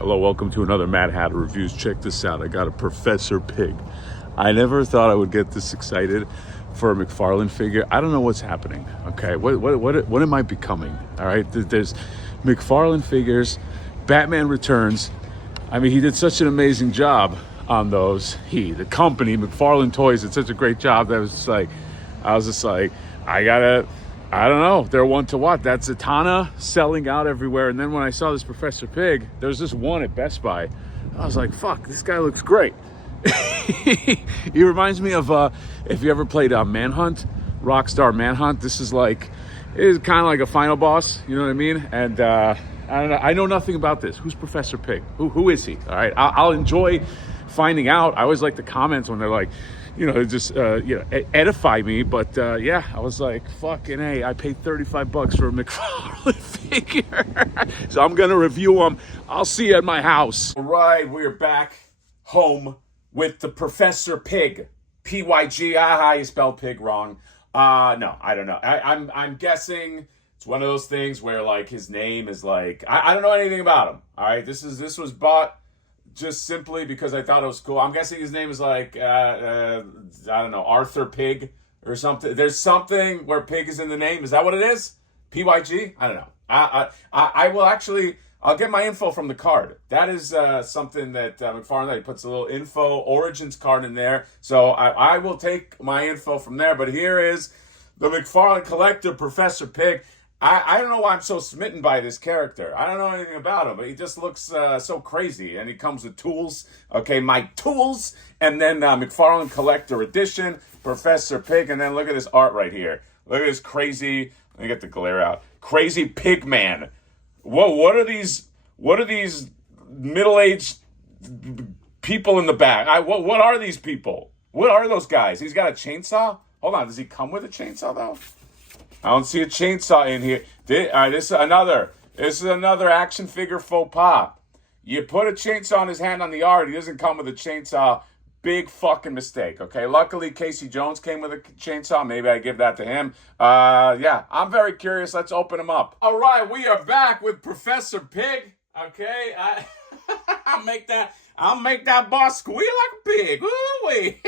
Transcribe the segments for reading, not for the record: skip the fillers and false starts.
Hello, welcome to another Mad Hatter Reviews. Check this out. I got a Professor Pyg. I never thought I would get this excited for a McFarlane figure. I don't know what's happening. Okay, what am I becoming? All right, there's McFarlane figures, Batman Returns. I mean, he did such an amazing job on those. The company, McFarlane Toys, did such a great job that I was just like, I don't know. They're one to watch. That Zatanna selling out everywhere. And then when I saw this Professor Pyg, there's this one at Best Buy. I was like, fuck, this guy looks great. He reminds me of, if you ever played Manhunt, Rockstar Manhunt. This is kind of like a final boss. You know what I mean? And I don't know. I know nothing about this. Who's Professor Pyg? Who is he? All right. I'll enjoy finding out. I always like the comments when they're like, edify me. But yeah, I was like, fucking A, I paid $35 for a McFarlane figure. So I'm going to review them. I'll see you at my house. All right, we're back home with the Professor Pyg. Pyg. How you spell pig wrong. No, I don't know. I'm guessing it's one of those things where like his name is like, I don't know anything about him. All right, this was bought just simply because I thought it was cool. I'm guessing his name is like, I don't know, Arthur Pyg or something. There's something where Pyg is in the name. Is that what it is? Pyg? I don't know. I will actually, I'll get my info from the card. That is something that McFarlane, he puts a little info, origins card in there. So I will take my info from there. But here is the McFarlane Collector, Professor Pyg. I don't know why I'm so smitten by this character. I don't know anything about him, but he just looks so crazy. And he comes with tools. Okay, my tools. And then McFarlane Collector Edition, Professor Pyg. And then look at this art right here. Look at this crazy, let me get the glare out. Crazy Pig Man. Whoa, what are these middle-aged people in the back? What are these people? What are those guys? He's got a chainsaw? Hold on, does he come with a chainsaw, though? I don't see a chainsaw in here. This is another action figure faux pas. You put a chainsaw in his hand on the art, he doesn't come with a chainsaw. Big fucking mistake, okay? Luckily, Casey Jones came with a chainsaw. Maybe I give that to him. Yeah, I'm very curious. Let's open him up. All right, we are back with Professor Pyg, okay? I'll make that boss squeal like a pig. Woo-wee.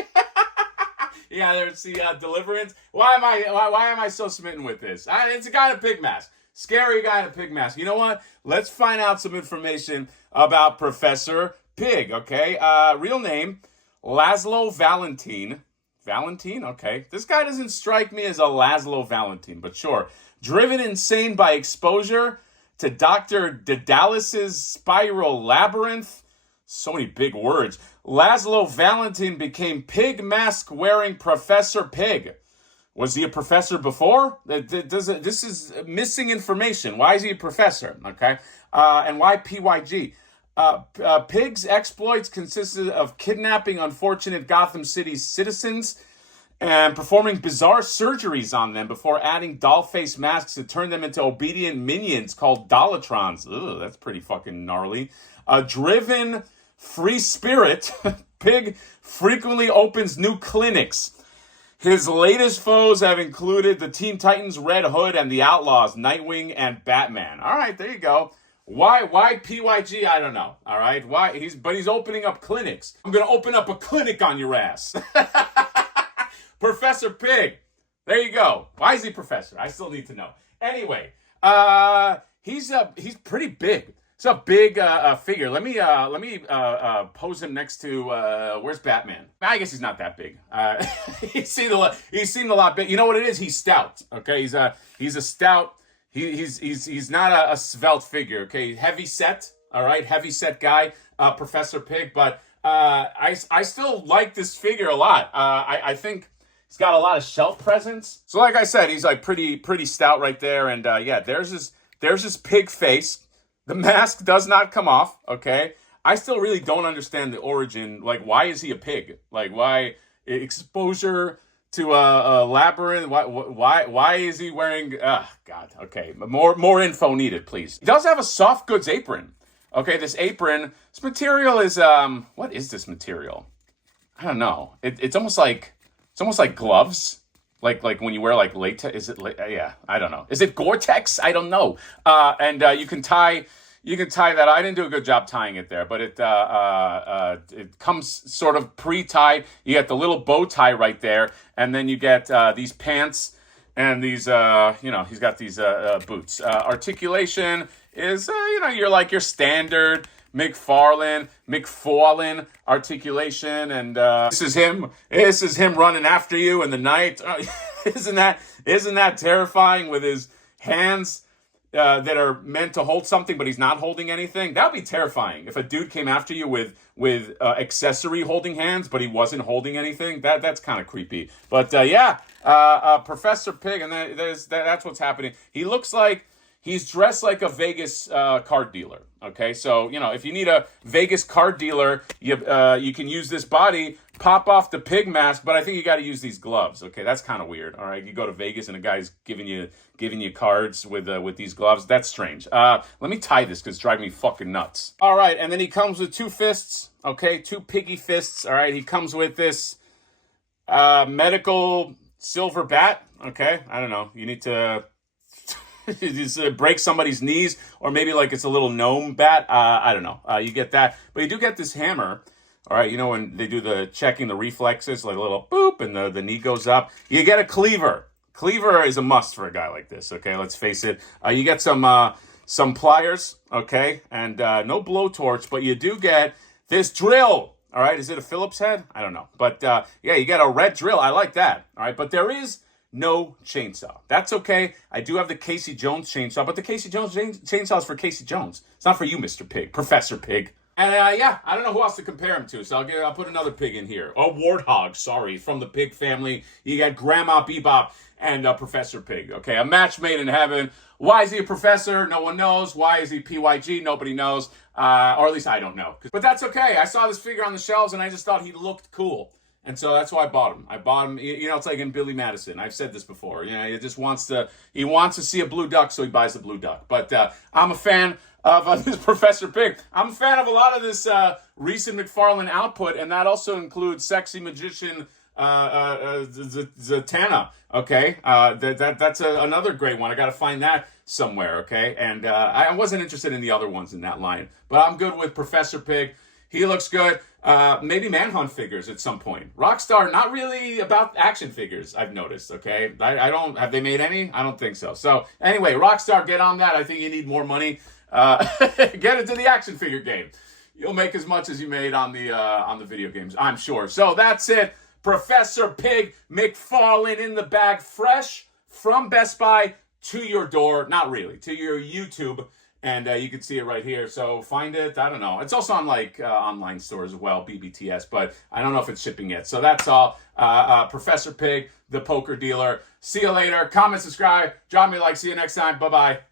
Yeah, there's the Deliverance. Why am I so smitten with this? It's a guy in a pig mask. Scary guy in a pig mask. You know what? Let's find out some information about Professor Pyg, okay? Real name, Laszlo Valentin. Valentin? Okay. This guy doesn't strike me as a Laszlo Valentin, but sure. Driven insane by exposure to Dr. Daedalus' spiral labyrinth. So many big words. Laszlo Valentin became pig mask wearing Professor Pyg. Was he a professor before? This is missing information. Why is he a professor? Okay. And why PYG? Pyg's exploits consisted of kidnapping unfortunate Gotham City citizens and performing bizarre surgeries on them before adding doll-face masks to turn them into obedient minions called Dollatrons. Ugh, that's pretty fucking gnarly. A driven free spirit, Pyg frequently opens new clinics. His latest foes have included the Teen Titans, Red Hood, and the Outlaws, Nightwing, and Batman. All right, there you go. Why PYG? I don't know. All right, why he's opening up clinics. I'm gonna open up a clinic on your ass, Professor Pyg. There you go. Why is he professor? I still need to know. Anyway, he's pretty big. It's a big figure. Let me pose him next to where's Batman? I guess he's not that big. He seemed a lot big. You know what it is? He's stout. Okay, he's a stout. He's not a svelte figure. Okay, heavy set. All right, heavy set guy, Professor Pyg. But I still like this figure a lot. I think he's got a lot of shelf presence. So like I said, he's like pretty stout right there. And yeah, there's his pig face. The mask does not come off, okay? I still really don't understand the origin. Like, why is he a pig? Like, why exposure to a labyrinth? Why is he wearing? God. Okay, more info needed, please. He does have a soft goods apron. Okay, this apron. This material is what is this material? I don't know. It's almost like gloves. Like when you wear like latex, is it? Yeah, I don't know. Is it Gore-Tex? I don't know. And you can tie you can tie that. I didn't do a good job tying it there, but it comes sort of pre-tied. You get the little bow tie right there, and then you get these pants and these, he's got these boots. Articulation is, your standard McFarlane articulation, and this is him. This is him running after you in the night. Isn't that terrifying, with his hands that are meant to hold something, but he's not holding anything? That would be terrifying if a dude came after you with accessory holding hands, but he wasn't holding anything. That's kind of creepy. But Professor Pyg, and that's what's happening. He looks like he's dressed like a Vegas card dealer. Okay, so if you need a Vegas card dealer, you can use this body, pop off the pig mask, but I think you got to use these gloves. Okay, that's kind of weird. All right, you go to Vegas and a guy's giving you cards with these gloves. That's strange. Let me tie this because it's driving me fucking nuts. All right, and then he comes with two fists. Okay, two piggy fists. All right, he comes with this medical silver bat. Okay, I don't know. You need to just break somebody's knees, or maybe like it's a little gnome bat. I don't know. You get that, but you do get this hammer. All right, when they do the checking the reflexes, like a little boop, and the knee goes up. You get a cleaver. Cleaver is a must for a guy like this. Okay, let's face it. You get some pliers. Okay, and no blowtorch, but you do get this drill. All right, is it a Phillips head? I don't know, but you get a red drill. I like that. All right, but there is no chainsaw. That's okay. I do have the Casey Jones chainsaw, but the Casey Jones chainsaw is for Casey Jones. It's not for you, Mr. Pig, Professor Pyg. And I don't know who else to compare him to, so I'll put another pig in here. Oh, Warthog, sorry, from the Pig family. You got Grandma Bebop and Professor Pyg. Okay, a match made in heaven. Why is he a professor? No one knows. Why is he PYG? Nobody knows. Or at least I don't know. But that's okay. I saw this figure on the shelves, and I just thought he looked cool. And so that's why I bought him. It's like in Billy Madison. I've said this before. He just wants to see a blue duck, so he buys the blue duck. But I'm a fan of this Professor Pyg. I'm a fan of a lot of this recent McFarlane output, and that also includes Sexy Magician Zatanna. Okay, that's another great one. I got to find that somewhere. Okay, and I wasn't interested in the other ones in that line, but I'm good with Professor Pyg. He looks good. Maybe Manhunt figures at some point. Rockstar, not really about action figures, I've noticed, okay? Have they made any? I don't think so. So, anyway, Rockstar, get on that. I think you need more money. Get into the action figure game. You'll make as much as you made on the video games, I'm sure. So, that's it. Professor Pyg, McFarlane in the bag, fresh from Best Buy to your door. Not really, to your YouTube. And you can see it right here. So find it. I don't know. It's also on online stores as well, BBTS, but I don't know if it's shipping yet. So that's all. Professor Pyg, the poker dealer. See you later. Comment, subscribe, drop me a like. See you next time. Bye-bye.